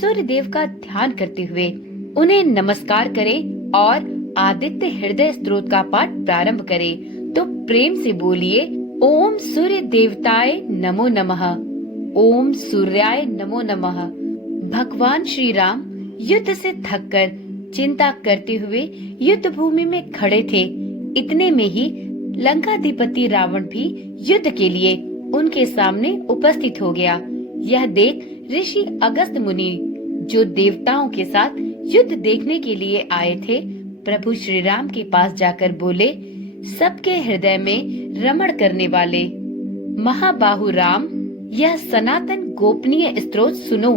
सूर्य देव का ध्यान करते हुए उन्हें नमस्कार करें और आदित्य हृदय स्तोत्र का पाठ प्रारंभ करें। तो प्रेम से बोलिए, ओम सूर्य देवताय नमो नमः, ओम सूर्याय नमो नमः। भगवान श्री राम युद्ध से थककर चिंता करते हुए युद्ध भूमि में खड़े थे। इतने में ही लंकाधिपति रावण भी युद्ध के लिए उनके सामने उपस्थित हो गया। यह देख ऋषि अगस्त मुनि, जो देवताओं के साथ युद्ध देखने के लिए आए थे, प्रभु श्री राम के पास जाकर बोले, सबके हृदय में रमण करने वाले महाबाहु राम, यह सनातन गोपनीय स्तोत्र सुनो।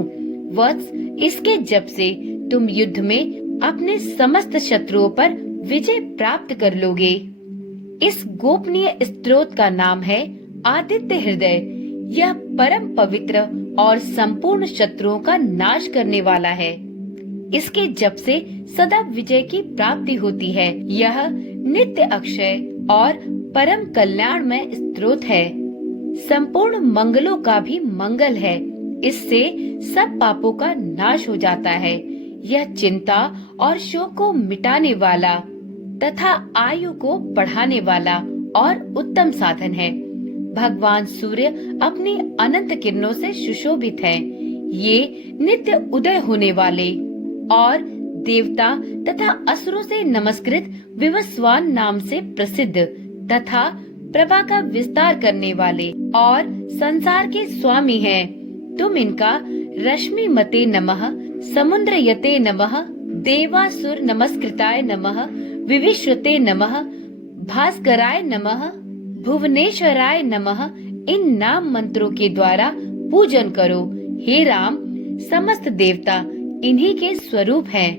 वत्स, इसके जप से तुम युद्ध में अपने समस्त शत्रुओं पर विजय प्राप्त कर लोगे। इस गोपनीय स्तोत्र का नाम है आदित्य हृदय। यह परम पवित्र और संपूर्ण शत्रुओं का नाश करने वाला है। इसके जप से सदा विजय की प्राप्ति होती है। यह नित्य अक्षय और परम कल्याणमय स्तोत्र है। संपूर्ण मंगलों का भी मंगल है। इससे सब पापों का नाश हो जाता है। यह चिंता और शोक को मिटाने वाला तथा आयु को बढ़ाने वाला और उत्तम साधन है। भगवान सूर्य अपनी अनंत किरणों से सुशोभित हैं। ये नित्य उदय होने वाले और देवता तथा असुरों से नमस्कृत विवस्वान नाम से प्रसिद्ध तथा प्रभा का विस्तार करने वाले और संसार के स्वामी हैं। तुम इनका रश्मि मते नमः, समुद्र यते नमः, देवासुर नमस्कृताय नमः, विविश्वते नमः, भास्कराय नमः, भुवनेश्वराय नमः, इन नाम मंत्रों के द्वारा पूजन करो। हे राम, समस्त देवता इन्हीं के स्वरूप हैं।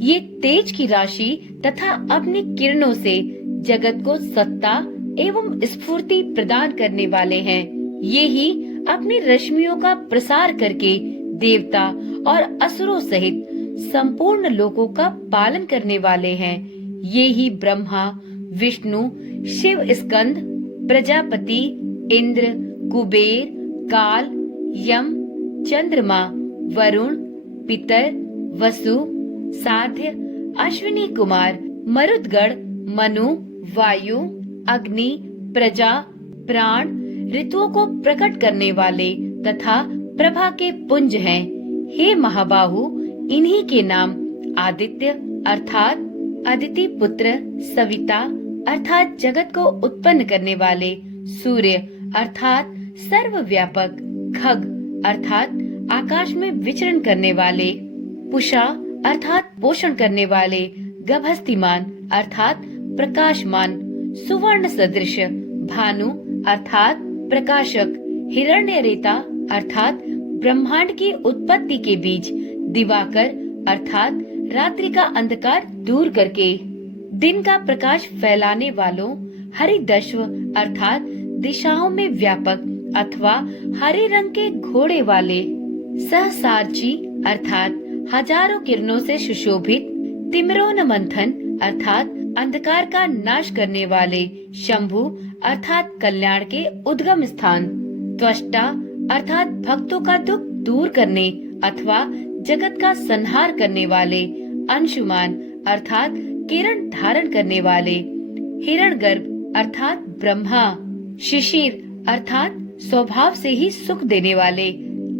ये तेज की राशि तथा अपनी किरणों से जगत को सत्ता एवं स्फूर्ति प्रदान करने वाले हैं। ये ही अपनी रश्मियों का प्रसार करके देवता और असुरों सहित संपूर्ण लोकों का पालन करने वाले हैं। ये ही ब्रह्मा, विष्णु, शिव स्कंद, प्रजापति, इंद्र, कुबेर, काल, यम, चंद्रमा, वरुण, पितर, वसु, साध्य, अश्विनी कुमार, मरुदगण, मनु, वायु, अग्नि, प्रजा, प्राण, ऋतुओं को प्रकट करने वाले तथा प्रभा के पुंज हैं। हे महाबाहु, इन्हीं के नाम आदित्य अर्थात अदिति पुत्र, सविता अर्थात जगत को उत्पन्न करने वाले, सूर्य अर्थात सर्वव्यापक, खग अर्थात आकाश में विचरण करने वाले, पुषा अर्थात पोषण करने वाले, गभस्तिमान अर्थात प्रकाशमान, सुवर्ण सदृश, भानु अर्थात प्रकाशक, हिरण्यरेता अर्थात ब्रह्मांड की उत्पत्ति के बीज, दिवाकर अर्थात रात्रि का अंधकार दूर करके दिन का प्रकाश फैलाने वालों, हरिदश्व अर्थात दिशाओं में व्यापक अथवा हरे रंग के घोड़े वाले, सहसारची अर्थात हजारों किरणों से सुशोभित, तिमरोन मंथन अर्थात अंधकार का नाश करने वाले, शंभु अर्थात कल्याण के उद्गम स्थान, त्वष्टा अर्थात भक्तों का दुख दूर करने अथवा जगत का संहार करने वाले, अंशुमान अर्थात किरण धारण करने वाले, हिरण्यगर्भ अर्थात ब्रह्मा, शिशिर अर्थात स्वभाव से ही सुख देने वाले,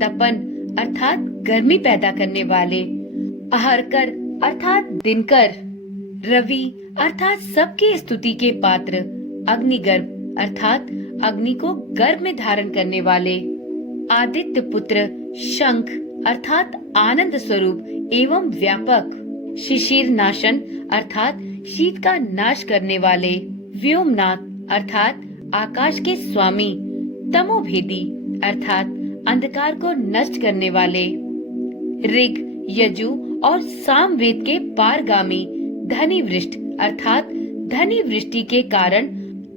तपन अर्थात गर्मी पैदा करने वाले, अहरकर अर्थात दिनकर, रवि अर्थात सबकी स्तुति के पात्र, अग्निगर्भ अर्थात अग्नि को गर्भ में धारण करने वाले, आदित्य पुत्र, शंख अर्थात आनंद स्वरूप एवं व्यापक, शिशिर नाशन अर्थात शीत का नाश करने वाले, व्योमनाथ अर्थात आकाश के स्वामी, तमोभेदी अर्थात अंधकार को नष्ट करने वाले, ऋग, यजु और सामवेद के पारगामी, धनी वृष्ट अर्थात धनी वृष्टि के कारण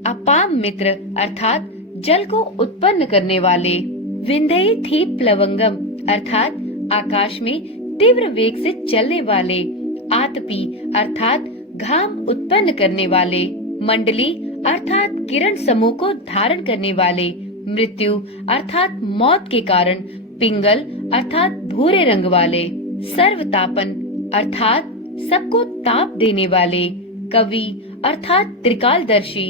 अपाम मित्र अर्थात जल को उत्पन्न करने वाले, विंध्यी थी प्लवंगम अर्थात आकाश में तीव्र वेग से चलने वाले, आतपी अर्थात घाम उत्पन्न करने वाले, मंडली अर्थात किरण समूह को धारण करने वाले, मृत्यु अर्थात मौत के कारण, पिंगल अर्थात भूरे रंग वाले, सर्वतापन अर्थात सबको ताप देने वाले, कवि अर्थात त्रिकालदर्शी,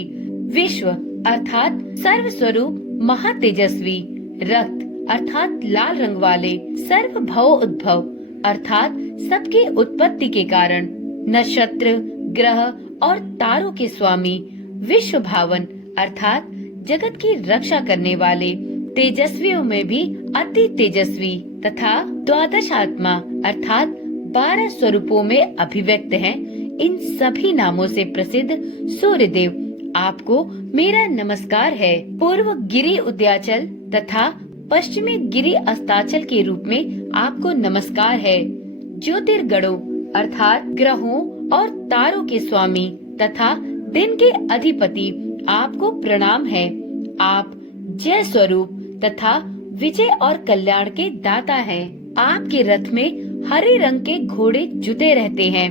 विश्व अर्थात सर्वस्वरूप महातेजस्वी, रक्त अर्थात लाल रंग वाले, सर्वभव उद्भव अर्थात सबकी उत्पत्ति के कारण, नक्षत्र ग्रह और तारों के स्वामी, विश्व भावन अर्थात जगत की रक्षा करने वाले, तेजस्वियों में भी अति तेजस्वी तथा द्वादश आत्मा अर्थात 12 स्वरूपों में अभिव्यक्त हैं। इन सभी नामों से प्रसिद्ध सूर्यदेव आपको मेरा नमस्कार है। पूर्व गिरि उद्याचल तथा पश्चिमी गिरि अस्ताचल के रूप में आपको नमस्कार है। ज्योतिर्गणों अर्थात ग्रहों और तारों के स्वामी तथा दिन के अधिपति आपको प्रणाम है। आप जय स्वरूप तथा विजय और कल्याण के दाता हैं। आपके रथ में हरे रंग के घोड़े जुते रहते हैं।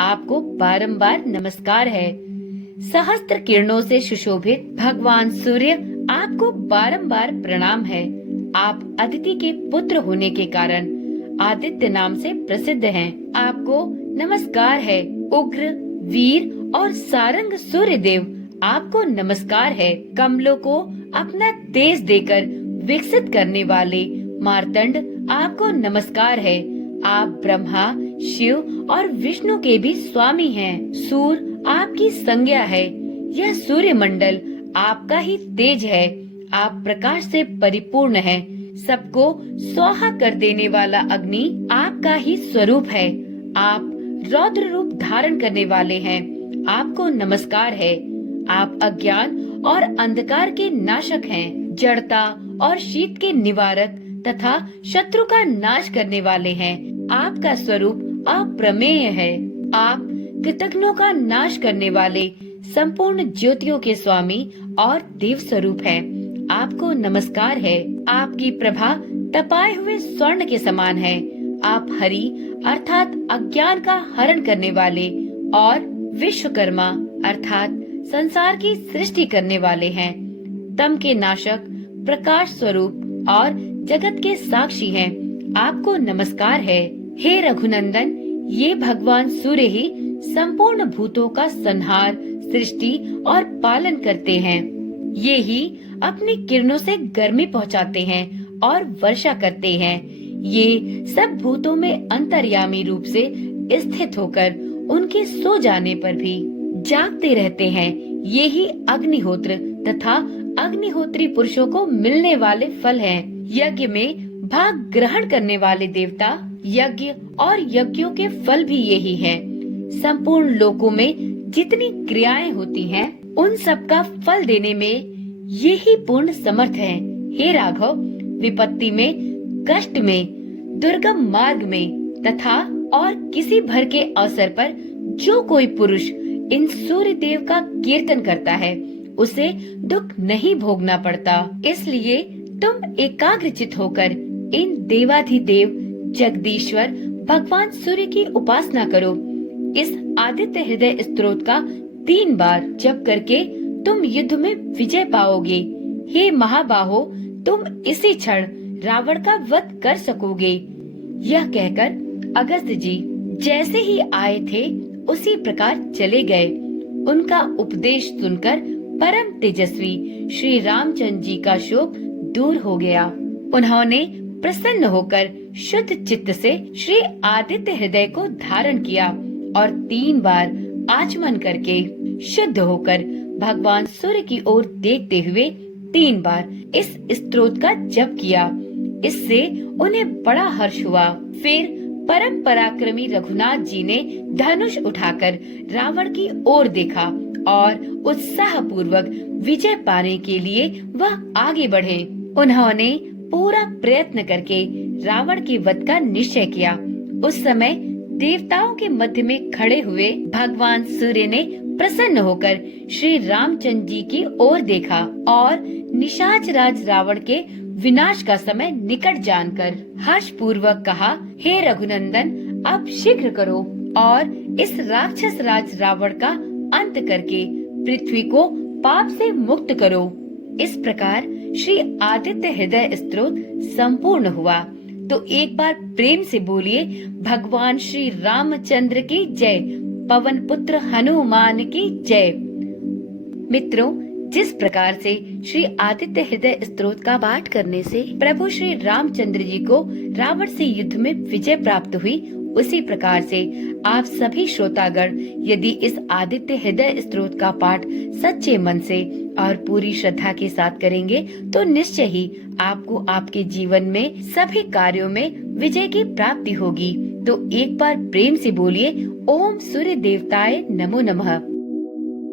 आपको बारंबार नमस्कार है। सहस्त्र किरणों से सुशोभित भगवान सूर्य आपको बारंबार प्रणाम है। आप अदिति के पुत्र होने के कारण आदित्य नाम से प्रसिद्ध हैं। आपको नमस्कार है। उग्र वीर और सारंग सूर्य देव आपको नमस्कार है। कमलों को अपना तेज देकर विकसित करने वाले मार्तंड आपको नमस्कार है। आप ब्रह्मा शिव और विष्णु के भी स्वामी हैं। सूर्य आपकी संज्ञा है। यह सूर्य मंडल आपका ही तेज है। आप प्रकाश से परिपूर्ण हैं। सबको स्वाहा कर देने वाला अग्नि आपका ही स्वरूप है। आप रौद्र रूप धारण करने वाले हैं। आपको नमस्कार है। आप अज्ञान और अंधकार के नाशक हैं। जड़ता और शीत के निवारक तथा शत्रु का नाश करने वाले हैं। आपका स्वरूप अप्रमेय है। आप कृतघ्नों का नाश करने वाले संपूर्ण ज्योतियों के स्वामी और देव स्वरूप हैं। आपको नमस्कार है। आपकी प्रभा तपाए हुए स्वर्ण के समान है। आप हरि अर्थात अज्ञान का हरण करने वाले और विश्वकर्मा अर्थात संसार की सृष्टि करने वाले हैं। तम के नाशक प्रकाश स्वरूप और जगत के साक्षी हैं। आपको नमस्कार है। हे रघुनंदन, ये भगवान सूर्य ही संपूर्ण भूतों का संहार सृष्टि और पालन करते हैं। ये ही अपनी किरणों से गर्मी पहुंचाते हैं और वर्षा करते हैं। ये सब भूतों में अंतर्यामी रूप से स्थित होकर उनके सो जाने पर भी जागते रहते हैं। ये ही अग्निहोत्र तथा अग्निहोत्री पुरुषों को मिलने वाले फल हैं। यज्ञ में भाग ग्रहण करने वाले देवता, यज्ञ और यज्ञों के फल भी यही हैं। संपूर्ण लोकों में जितनी क्रियाएं होती हैं, उन सब का फल देने में ये ही पूर्ण समर्थ है। हे राघव, विपत्ति में, कष्ट में, दुर्गम मार्ग में तथा और किसी भर के अवसर पर जो कोई पुरुष इन सूर्य देव का कीर्तन करता है, उसे दुख नहीं भोगना पड़ता। इसलिए तुम एकाग्रचित होकर इन देवाधिदेव जगदीश्वर भगवान सूर्य की उपासना करो। इस आदित्य हृदय स्तोत्र का 3 बार जप करके तुम युद्ध में विजय पाओगे। हे महाबाहो, तुम इसी क्षण रावण का वध कर सकोगे। यह कहकर अगस्त्य जी जैसे ही आए थे उसी प्रकार चले गए। उनका उपदेश सुनकर परम तेजस्वी श्री रामचंद्र जी का शोक दूर हो गया। उन्होंने प्रसन्न होकर शुद्ध चित्त से श्री आदित्य हृदय को धारण किया और 3 बार आचमन करके शुद्ध होकर भगवान सूर्य की ओर देखते हुए 3 बार इस स्तोत्र का जप किया। इससे उन्हें बड़ा हर्ष हुआ। फिर परम पराक्रमी रघुनाथ जी ने धनुष उठाकर रावण की ओर देखा और उत्साह पूर्वक विजय पाने के लिए वह आगे बढ़े। उन्होंने पूरा प्रयत्न करके रावण के वध का निश्चय किया। उस समय देवताओं के मध्य में खड़े हुए भगवान सूर्य ने प्रसन्न होकर श्री रामचंद्र जी की ओर देखा और निशाच राज रावण के विनाश का समय निकट जानकर हर्ष पूर्वक कहा, हे रघुनंदन, अब शीघ्र करो और इस राक्षस राज रावण का अंत करके पृथ्वी को पाप से मुक्त करो। इस प्रकार श्री आदित्य हृदय स्तोत्र संपूर्ण हुआ। तो एक बार प्रेम से बोलिए भगवान श्री रामचंद्र की जय, पवन पुत्र हनुमान की जय। मित्रों, जिस प्रकार से श्री आदित्य हृदय स्तोत्र का पाठ करने से प्रभु श्री रामचंद्र जी को रावण से युद्ध में विजय प्राप्त हुई, उसी प्रकार से आप सभी श्रोतागण यदि इस आदित्य हृदय स्तोत्र का पाठ सच्चे मन से और पूरी श्रद्धा के साथ करेंगे तो निश्चय ही आपको आपके जीवन में सभी कार्यों में विजय की प्राप्ति होगी। तो एक बार प्रेम से बोलिए ओम सूर्य देवताय नमो नमः।